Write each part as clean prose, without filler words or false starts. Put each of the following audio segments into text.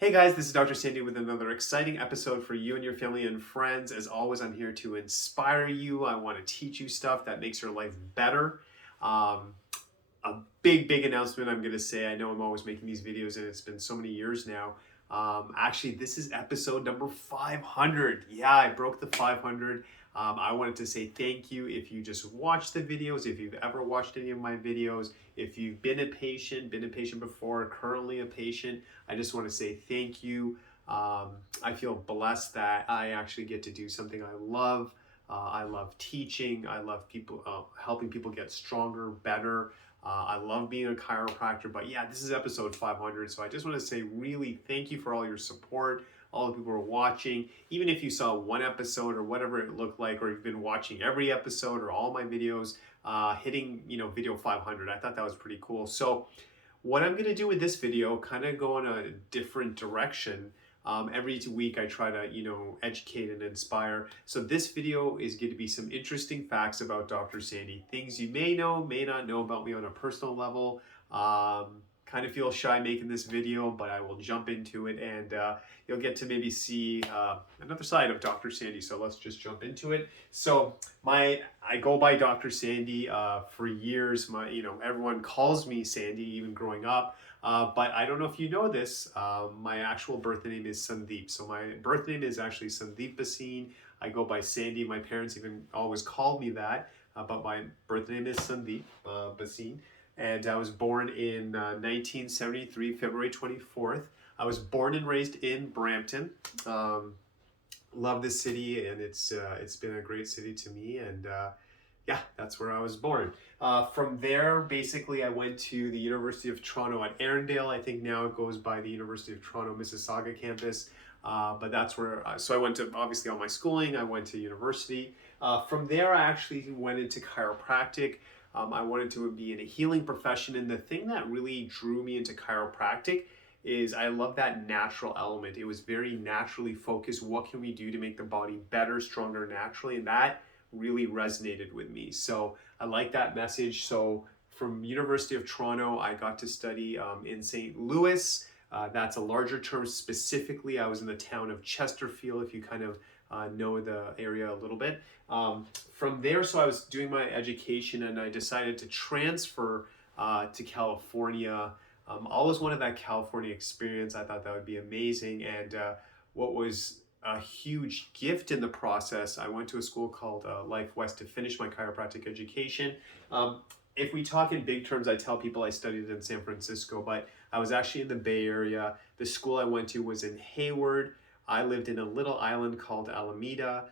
Hey guys, this is Dr. Sandy with another exciting episode for you and your family and friends. As always, I'm here to inspire you. I want to teach you stuff that makes your life better. Um, a big announcement I'm going to say. I know I'm always making these videos and it's been so many years now. Actually, this is episode number 500. Yeah, I broke the 500. I wanted to say thank you if you just watched the videos, if you've ever watched any of my videos, if you've been a patient before, currently a patient. I just want to say thank you. I feel blessed that I actually get to do something I love. I love teaching. I love helping people get stronger, better. I love being a chiropractor, but yeah, this is episode 500. So I just want to say really thank you for all your support, all the people who are watching. Even if you saw one episode or whatever it looked like, or you've been watching every episode or all my videos, hitting, video 500. I thought that was pretty cool. So what I'm going to do with this video, kind of go in a different direction. Every week I try to, educate and inspire. So this video is going to be some interesting facts about Dr. Sandy. Things you may know, may not know about me on a personal level. Kind of feel shy making this video, but I will jump into it and you'll get to maybe see another side of Dr. Sandy. So let's just jump into it. So I go by Dr. Sandy for years. Everyone calls me Sandy, even growing up. But I don't know if you know this, my actual birth name is Sandeep. So my birth name is actually Sandeep Bhasin. I go by Sandy. My parents even always called me that, but my birth name is Sandeep Bhasin. And I was born in 1973, February 24th. I was born and raised in Brampton. Love this city, and it's been a great city to me. And yeah, that's where I was born. From there, basically, I went to the University of Toronto at Arundel. I think now it goes by the University of Toronto Mississauga campus. But that's where, so I went to, obviously, all my schooling. I went to university. From there, I actually went into chiropractic. I wanted to be in a healing profession. And the thing that really drew me into chiropractic is I love that natural element. It was very naturally focused. What can we do to make the body better, stronger, naturally? And that really resonated with me. So I like that message. So from University of Toronto, I got to study in St. Louis. That's a larger term. Specifically, I was in the town of Chesterfield, if you kind of know the area a little bit. From there, so I was doing my education and I decided to transfer to California. Always wanted that California experience. I thought that would be amazing. And what was a huge gift in the process, I went to a school called Life West to finish my chiropractic education. If we talk in big terms, I tell people I studied in San Francisco, but I was actually in the Bay Area. The school I went to was in Hayward. I lived in a little island called Alameda.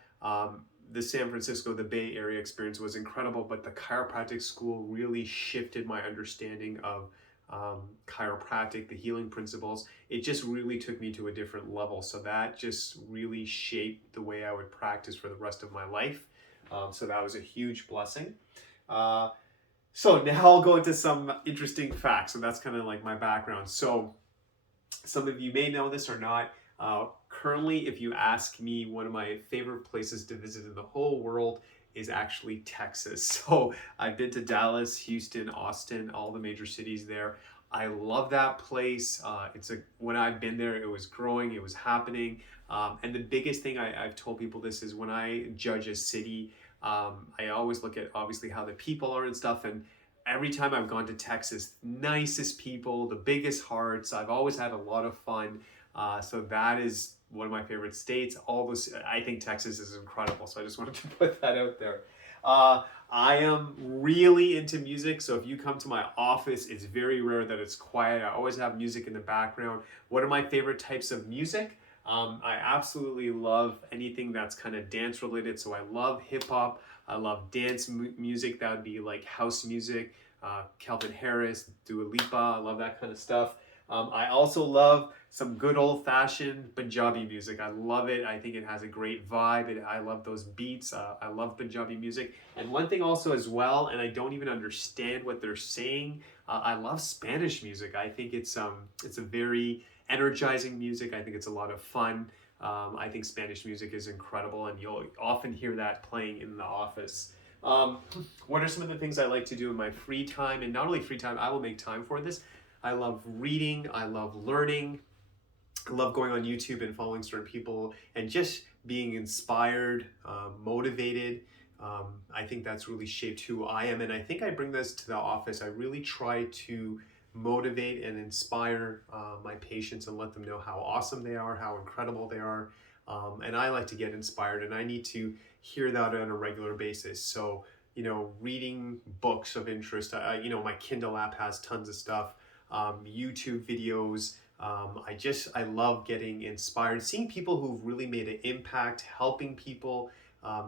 The San Francisco, the Bay Area experience was incredible, but the chiropractic school really shifted my understanding of chiropractic, the healing principles. It just really took me to a different level. So that just really shaped the way I would practice for the rest of my life. So that was a huge blessing. So now I'll go into some interesting facts. So that's kind of like my background. So some of you may know this or not. Currently, if you ask me, one of my favorite places to visit in the whole world is actually Texas. So I've been to Dallas, Houston, Austin, all the major cities there. I love that place. When I've been there, it was growing, it was happening. And the biggest thing I've told people this is when I judge a city, I always look at obviously how the people are and stuff. And every time I've gone to Texas, nicest people, the biggest hearts. I've always had a lot of fun. So that is one of my favorite states. I think Texas is incredible. So I just wanted to put that out there. I am really into music. So if you come to my office, it's very rare that it's quiet. I always have music in the background. What are my favorite types of music? I absolutely love anything that's kind of dance related. So I love hip hop. I love dance music. That would be like house music, Calvin Harris, Dua Lipa. I love that kind of stuff. I also love some good old-fashioned Punjabi music. I love it. I think it has a great vibe. I love those beats. I love Punjabi music. And one thing also as well, and I don't even understand what they're saying, I love Spanish music. I think it's a very energizing music. I think it's a lot of fun. I think Spanish music is incredible, and you'll often hear that playing in the office. What are some of the things I like to do in my free time? And not only free time, I will make time for this. I love reading. I love learning. I love going on YouTube and following certain people and just being inspired, motivated. I think that's really shaped who I am. And I think I bring this to the office. I really try to motivate and inspire my patients and let them know how awesome they are, how incredible they are. And I like to get inspired, and I need to hear that on a regular basis. So, reading books of interest, my Kindle app has tons of stuff, YouTube videos. I love getting inspired, seeing people who've really made an impact, helping people,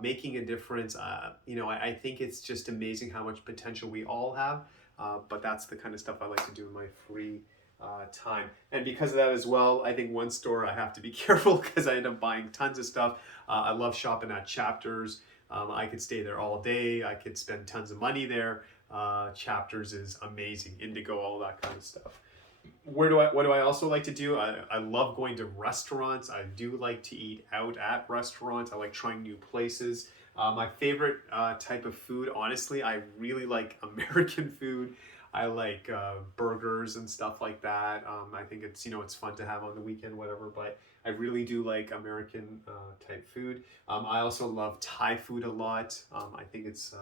making a difference. I think it's just amazing how much potential we all have. But that's the kind of stuff I like to do in my free time. And because of that as well, I think one store I have to be careful because I end up buying tons of stuff. I love shopping at Chapters. I could stay there all day. I could spend tons of money there. Chapters is amazing. Indigo, all that kind of stuff. What do I also like to do? I love going to restaurants. I do like to eat out at restaurants. I like trying new places. My favorite type of food, honestly, I really like American food. I like burgers and stuff like that. I think it's fun to have on the weekend, whatever, but I really do like American type food. I also love Thai food a lot. I think it's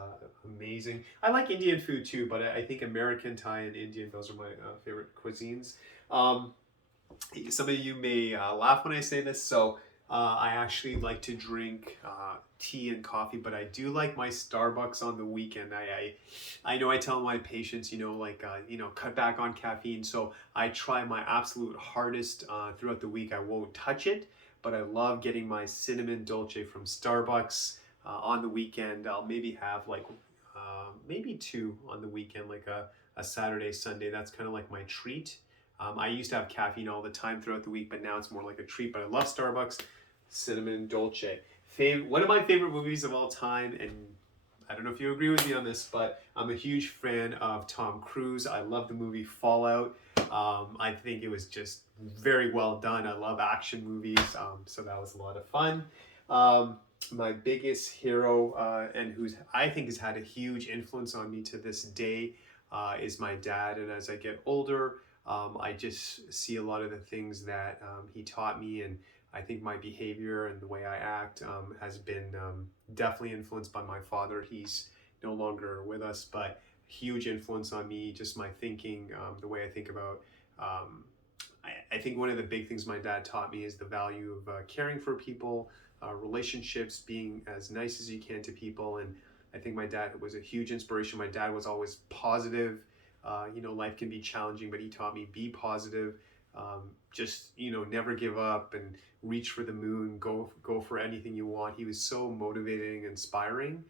amazing. I like Indian food too, but I think American, Thai, and Indian, those are my favorite cuisines. Some of you may laugh when I say this, so I actually like to drink tea and coffee, but I do like my Starbucks on the weekend. I know I tell my patients, cut back on caffeine. So I try my absolute hardest throughout the week. I won't touch it, but I love getting my cinnamon dolce from Starbucks on the weekend. I'll maybe have maybe two on the weekend, like a Saturday, Sunday. That's kind of like my treat. I used to have caffeine all the time throughout the week, but now it's more like a treat. But I love Starbucks cinnamon dolce. One of my favorite movies of all time, and I don't know if you agree with me on this, but I'm a huge fan of Tom Cruise. I love the movie Fallout. I think it was just very well done. I love action movies, so that was a lot of fun. My biggest hero, and who's I think has had a huge influence on me to this day, is my dad. And as I get older, I just see a lot of the things that he taught me, and I think my behavior and the way I act has been definitely influenced by my father. He's no longer with us, but huge influence on me, just my thinking, the way I think about. I think one of the big things my dad taught me is the value of caring for people, relationships, being as nice as you can to people. And I think my dad was a huge inspiration. My dad was always positive. Life can be challenging, but he taught me be positive. Never give up and reach for the moon, go for anything you want. He was so motivating, inspiring.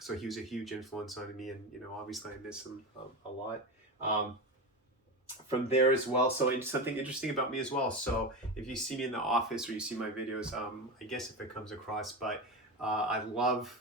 So he was a huge influence on me, and obviously I miss him a lot. From there as well, so it's something interesting about me as well. So if you see me in the office or you see my videos, I guess if it comes across, but I love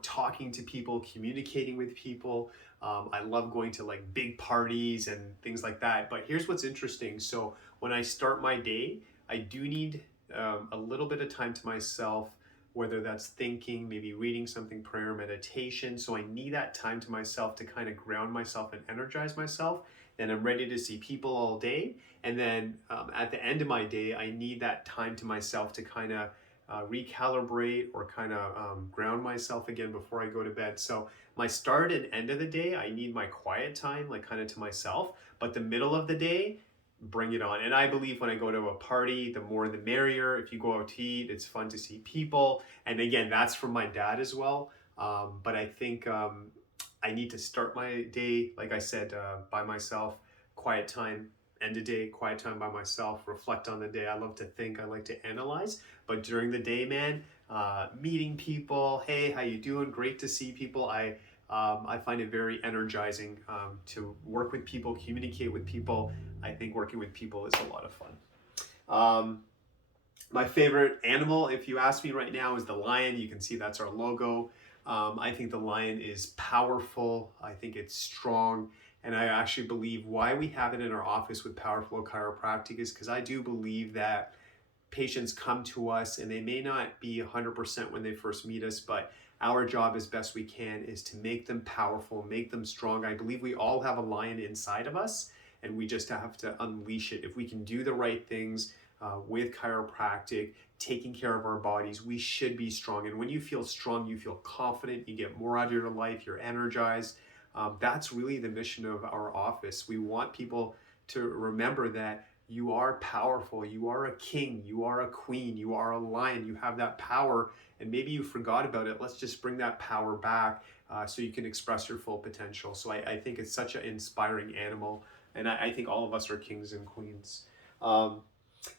talking to people, communicating with people. I love going to like big parties and things like that. But here's what's interesting. So when I start my day, I do need a little bit of time to myself, whether that's thinking, maybe reading something, prayer, meditation. So I need that time to myself to kind of ground myself and energize myself. Then I'm ready to see people all day. And then at the end of my day, I need that time to myself to kind of recalibrate or kind of ground myself again before I go to bed. So my start and end of the day, I need my quiet time, like kind of to myself, but the middle of the day, bring it on. And I believe when I go to a party, the more the merrier. If you go out to eat, it's fun to see people. And again, that's from my dad as well. But I think I need to start my day, like I said, by myself, quiet time, end of day, quiet time by myself, reflect on the day. I love to think, I like to analyze, but during the day, man, meeting people, hey, how you doing? Great to see people. I find it very energizing to work with people, communicate with people. I think working with people is a lot of fun. My favorite animal, if you ask me right now, is the lion. You can see that's our logo. I think the lion is powerful. I think it's strong. And I actually believe why we have it in our office with Powerflow Chiropractic is because I do believe that patients come to us and they may not be 100% when they first meet us, but our job as best we can is to make them powerful, make them strong. I believe we all have a lion inside of us. and we just have to unleash it. If we can do the right things with chiropractic, taking care of our bodies, we should be strong. And when you feel strong, you feel confident, you get more out of your life, you're energized. That's really the mission of our office. We want people to remember that you are powerful, you are a king, you are a queen, you are a lion, you have that power, and maybe you forgot about it. Let's just bring that power back so you can express your full potential. So I think it's such an inspiring animal, and I think all of us are kings and queens.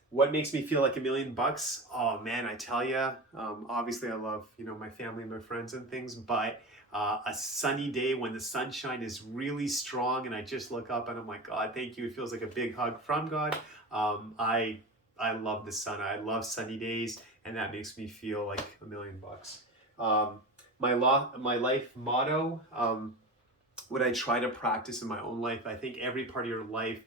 What makes me feel like $1,000,000? Oh man, I tell you, obviously I love, my family and my friends and things, but a sunny day when the sunshine is really strong and I just look up and I'm like, God, thank you. It feels like a big hug from God. I love the sun. I love sunny days, and that makes me feel like $1,000,000. My life motto, what I try to practice in my own life, I think every part of your life,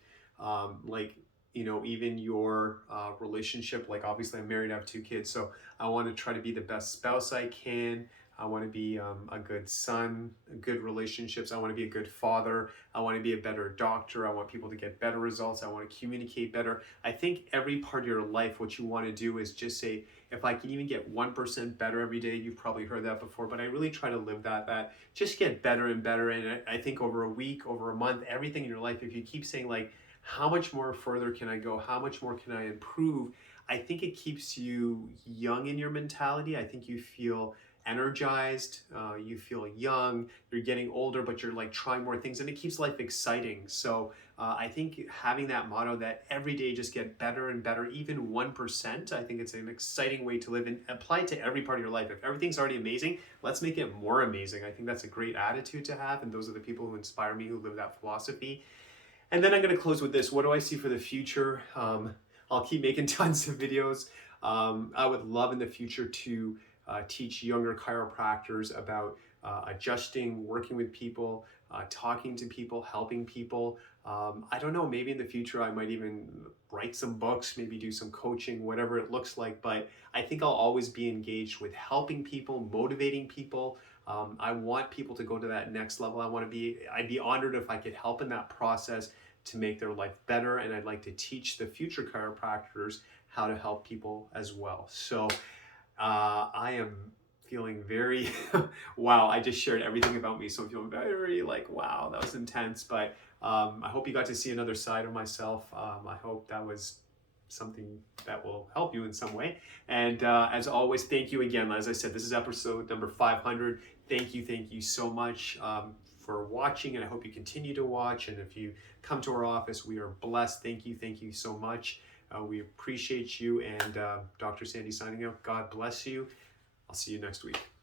even your relationship, like obviously I'm married, I have 2 kids, so I want to try to be the best spouse I can. I want to be a good son, good relationships. I want to be a good father. I want to be a better doctor. I want people to get better results. I want to communicate better. I think every part of your life, what you want to do is just say, if I can even get 1% better every day. You've probably heard that before, but I really try to live that just get better and better. And I think over a week, over a month, everything in your life, if you keep saying like, how much more further can I go? How much more can I improve? I think it keeps you young in your mentality. I think you feel energized, you feel young, you're getting older, but you're like trying more things, and it keeps life exciting. So I think having that motto that every day just get better and better, even 1%, I think it's an exciting way to live, and apply it to every part of your life. If everything's already amazing, let's make it more amazing. I think that's a great attitude to have, and those are the people who inspire me, who live that philosophy. And then I'm going to close with this. What do I see for the future? I'll keep making tons of videos. I would love in the future to teach younger chiropractors about adjusting, working with people, talking to people, helping people. I don't know, maybe in the future I might even write some books, maybe do some coaching, whatever it looks like. But I think I'll always be engaged with helping people, motivating people. I want people to go to that next level. I'd be honored if I could help in that process to make their life better. And I'd like to teach the future chiropractors how to help people as well. So I am feeling very, wow, I just shared everything about me. So I'm feeling very like, wow, that was intense. But I hope you got to see another side of myself. I hope that was something that will help you in some way. And as always, thank you again. As I said, this is episode number 500. Thank you so much for watching, and I hope you continue to watch. And if you come to our office, we are blessed. Thank you so much. We appreciate you. And Dr. Sandy signing out. God bless you. I'll see you next week.